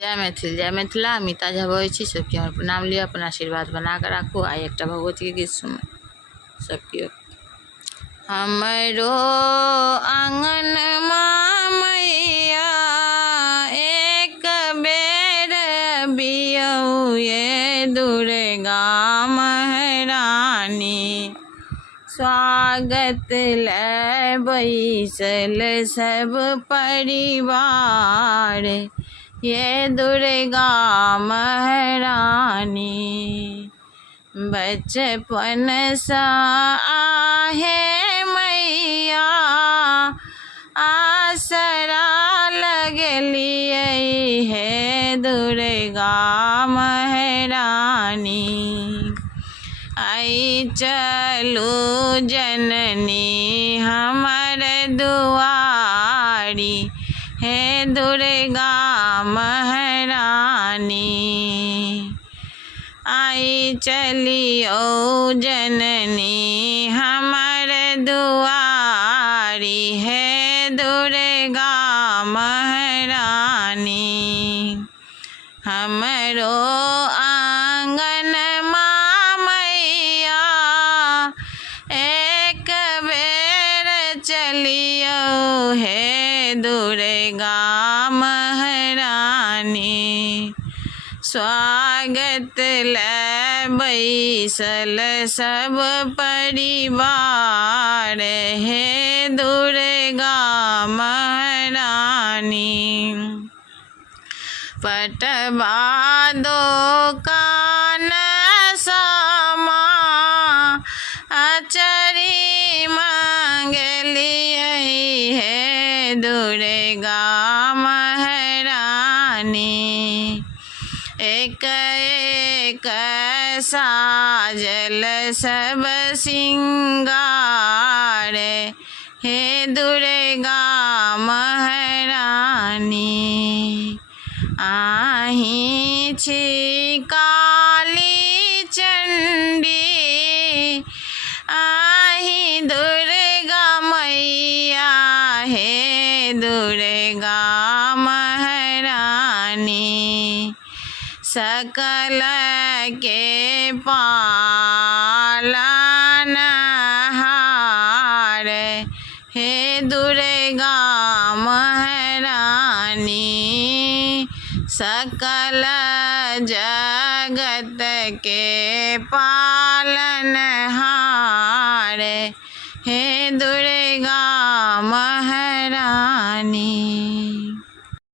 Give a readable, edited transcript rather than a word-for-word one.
जय मैथिल जय मिथिला। मीता झा बजै छी। सबके हमर प्रणाम लिअ, अपन आशीर्वाद बना कऽ राखू। आइ एकटा भगवती के गीत सुनू सबके। हमरो आंगनमा मैया एक बेर बियौ ये दुर्गा महारानी, स्वागत ले बैसल सब परिवार ये दुर्गा महारानी। बचपन सा आहे मैया आसरा लगलिए है दुर्गा महारानी। आई चलू जननी हमर दुआरी हे दुर्गा महारानी। आई चलियो जननी हमर दुआरी है दुर्गा महारानी। हमरो आंगन मैया एक बेर चलियो हे दुर्गा महारानी। स्वागत ले बैसल सब परिवार हे दुर्गा महारानी। पटवा दो कान सामा अचरी मांगलिए हे दुर्गा महारानी। एक एक साजल सब सिंगार हे दुर्गा महारानी। आही छी काली चंडी आही दुर्गा मैया हे दुर्गा महारानी। सकल के पालनहार हे दुर्गा महारानी। सकल जगत के पालनहार